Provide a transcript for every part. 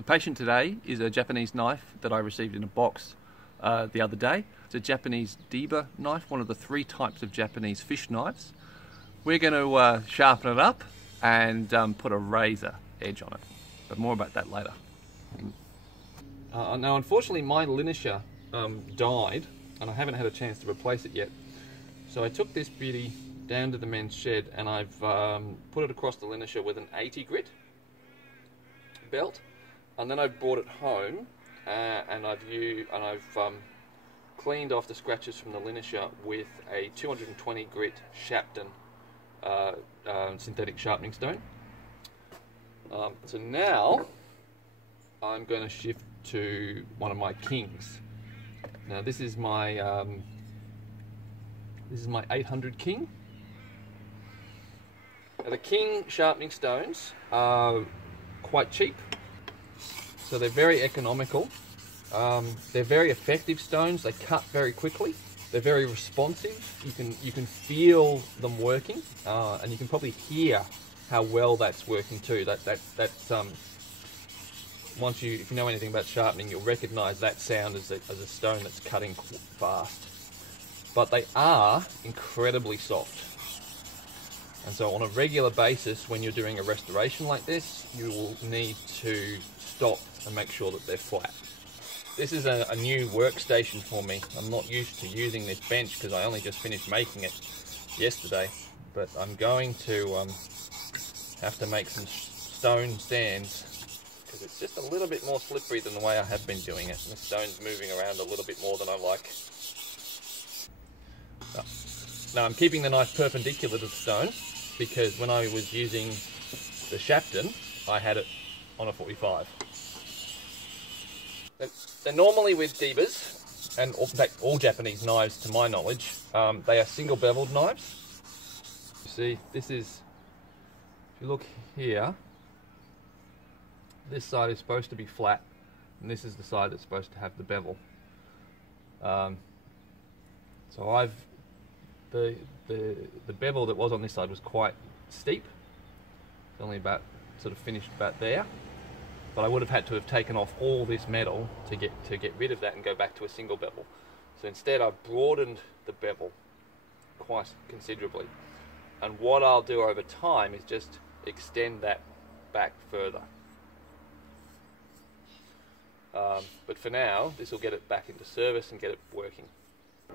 The patient today is a Japanese knife that I received in a box the other day. It's a Japanese Deba knife, one of the 3 types of Japanese fish knives. We're going to sharpen it up and put a razor edge on it, but more about that later. Now unfortunately my linisher died and I haven't had a chance to replace it yet. So I took this beauty down to the men's shed and I've put it across the linisher with an 80 grit belt, and then I brought it home and I've cleaned off the scratches from the linisher with a 220 grit Shapton synthetic sharpening stone. So now I'm going to shift to one of my Kings. Now this is my 800 King. Now the King sharpening stones are quite cheap, so they're very economical. They're very effective stones. They cut very quickly. They're very responsive. You can feel them working, and you can probably hear how well that's working too. Once if you know anything about sharpening, you'll recognise that sound as a stone that's cutting fast. But they are incredibly soft. And so on a regular basis, when you're doing a restoration like this, you will need to stop and make sure that they're flat. This is a new workstation for me. I'm not used to using this bench because I only just finished making it yesterday. But I'm going to have to make some stone stands because it's just a little bit more slippery than the way I have been doing it. The stone's moving around a little bit more than I like. Now I'm keeping the knife perpendicular to the stone because when I was using the Shapton, I had it on a 45. They're normally with Debas, and in fact all Japanese knives to my knowledge, they are single beveled knives. You see, this is, if you look here, this side is supposed to be flat, and this is the side that's supposed to have the bevel. So the bevel that was on this side was quite steep. It's only about sort of finished about there. But I would have had to have taken off all this metal to get rid of that and go back to a single bevel. So instead I've broadened the bevel quite considerably. And what I'll do over time is just extend that back further. But for now, this will get it back into service and get it working.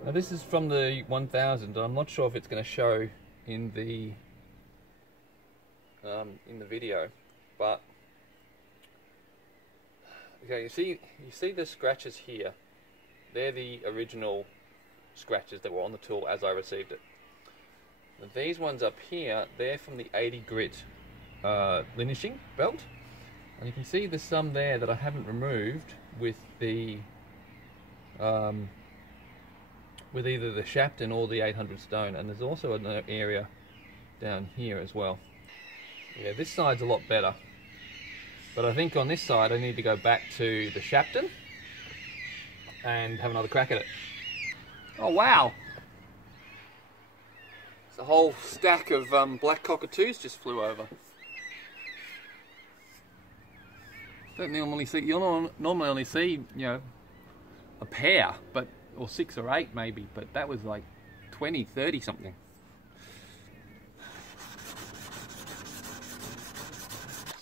Now this is from the 1000. I'm not sure if it's going to show in the video, but okay, you see the scratches here. They're the original scratches that were on the tool as I received it. And these ones up here, they're from the 80 grit linishing belt, and you can see there's some there that I haven't removed with the with either the Shapton or the 800 stone, and there's also an area down here as well. Yeah, this side's a lot better, but I think on this side I need to go back to the Shapton and have another crack at it. Oh wow! It's a whole stack of black cockatoos just flew over. Don't normally see, you'll normally only see, you know, a pair, but or 6 or 8 maybe, but that was like 20, 30 something.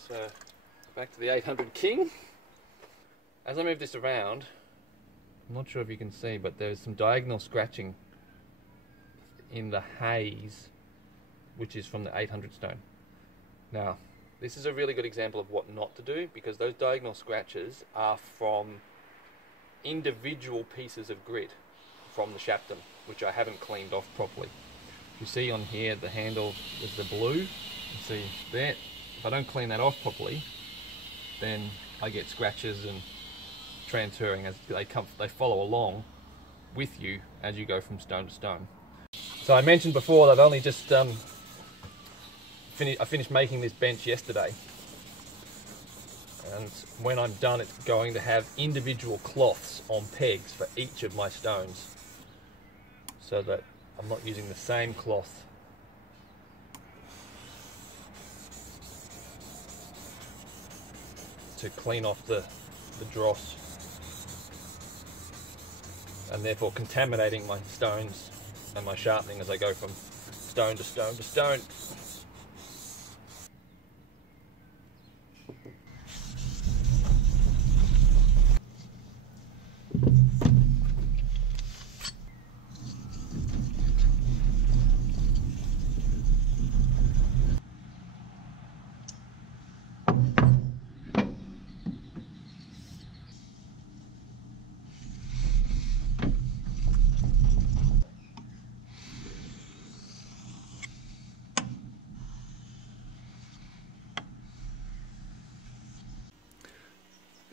So back to the 800 King. As I move this around, I'm not sure if you can see, but there's some diagonal scratching in the haze, which is from the 800 stone. Now, this is a really good example of what not to do, because those diagonal scratches are from individual pieces of grit from the Shapton, which I haven't cleaned off properly. You see on here the handle is the blue. You see there, if I don't clean that off properly, then I get scratches and transferring as they follow along with you as you go from stone to stone. So I mentioned before that I've only just I finished making this bench yesterday, and when I'm done it's going to have individual cloths on pegs for each of my stones, so that I'm not using the same cloth to clean off the dross, and therefore contaminating my stones and my sharpening as I go from stone to stone to stone.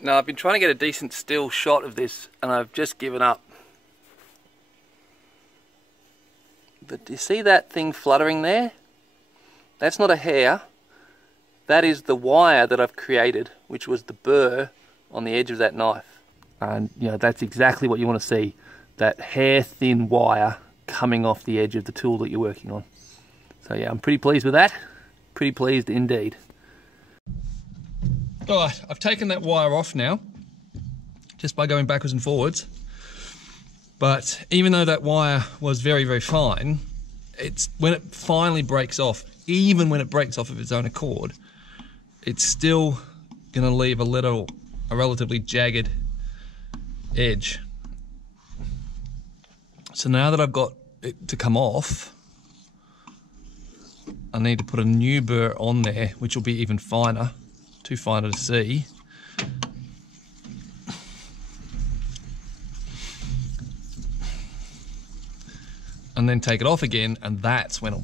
Now, I've been trying to get a decent still shot of this, and I've just given up. But do you see that thing fluttering there? That's not a hair. That is the wire that I've created, which was the burr on the edge of that knife. And you know, that's exactly what you want to see. That hair-thin wire coming off the edge of the tool that you're working on. So yeah, I'm pretty pleased with that. Pretty pleased indeed. Alright, I've taken that wire off now, just by going backwards and forwards. But even though that wire was very, very fine, when it finally breaks off, even when it breaks off of its own accord, it's still going to leave a relatively jagged edge. So now that I've got it to come off, I need to put a new burr on there, which will be even finer. Too finer to see. And then take it off again, and that's when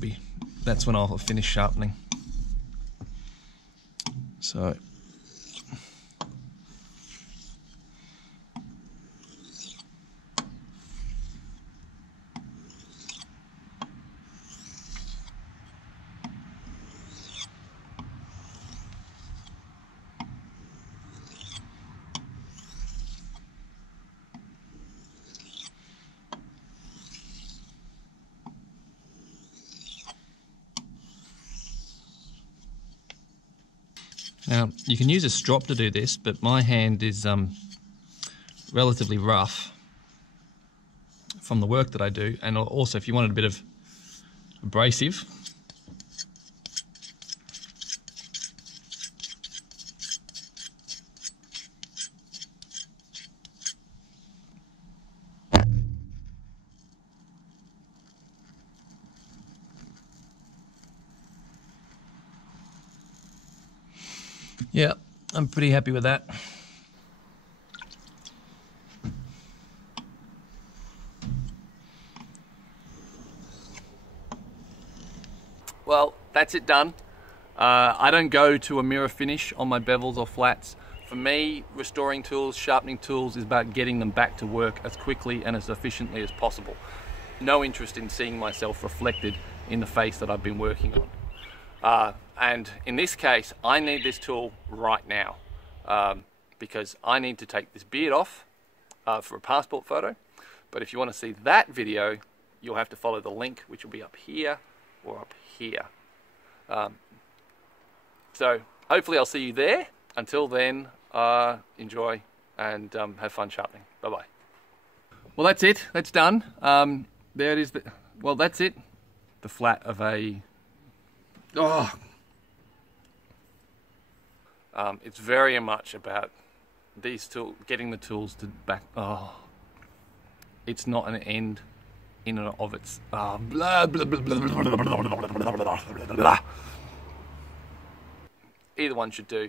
I'll finish sharpening. So now, you can use a strop to do this, but my hand is relatively rough from the work that I do, and also if you wanted a bit of abrasive, yeah, I'm pretty happy with that. Well, that's it done. I don't go to a mirror finish on my bevels or flats. For me, restoring tools, sharpening tools is about getting them back to work as quickly and as efficiently as possible. No interest in seeing myself reflected in the face that I've been working on. And in this case, I need this tool right now because I need to take this beard off for a passport photo. But if you want to see that video, you'll have to follow the link, which will be up here or up here. So hopefully I'll see you there. Until then, enjoy and have fun sharpening. Bye-bye. Well, that's it. That's done. There it is. Well, that's it. The flat of a... Oh... it's very much about these tools, getting the tools to back. Oh, it's not an end in and of its. Blah, blah, blah, blah, blah, blah, blah, blah, blah. Either one should do.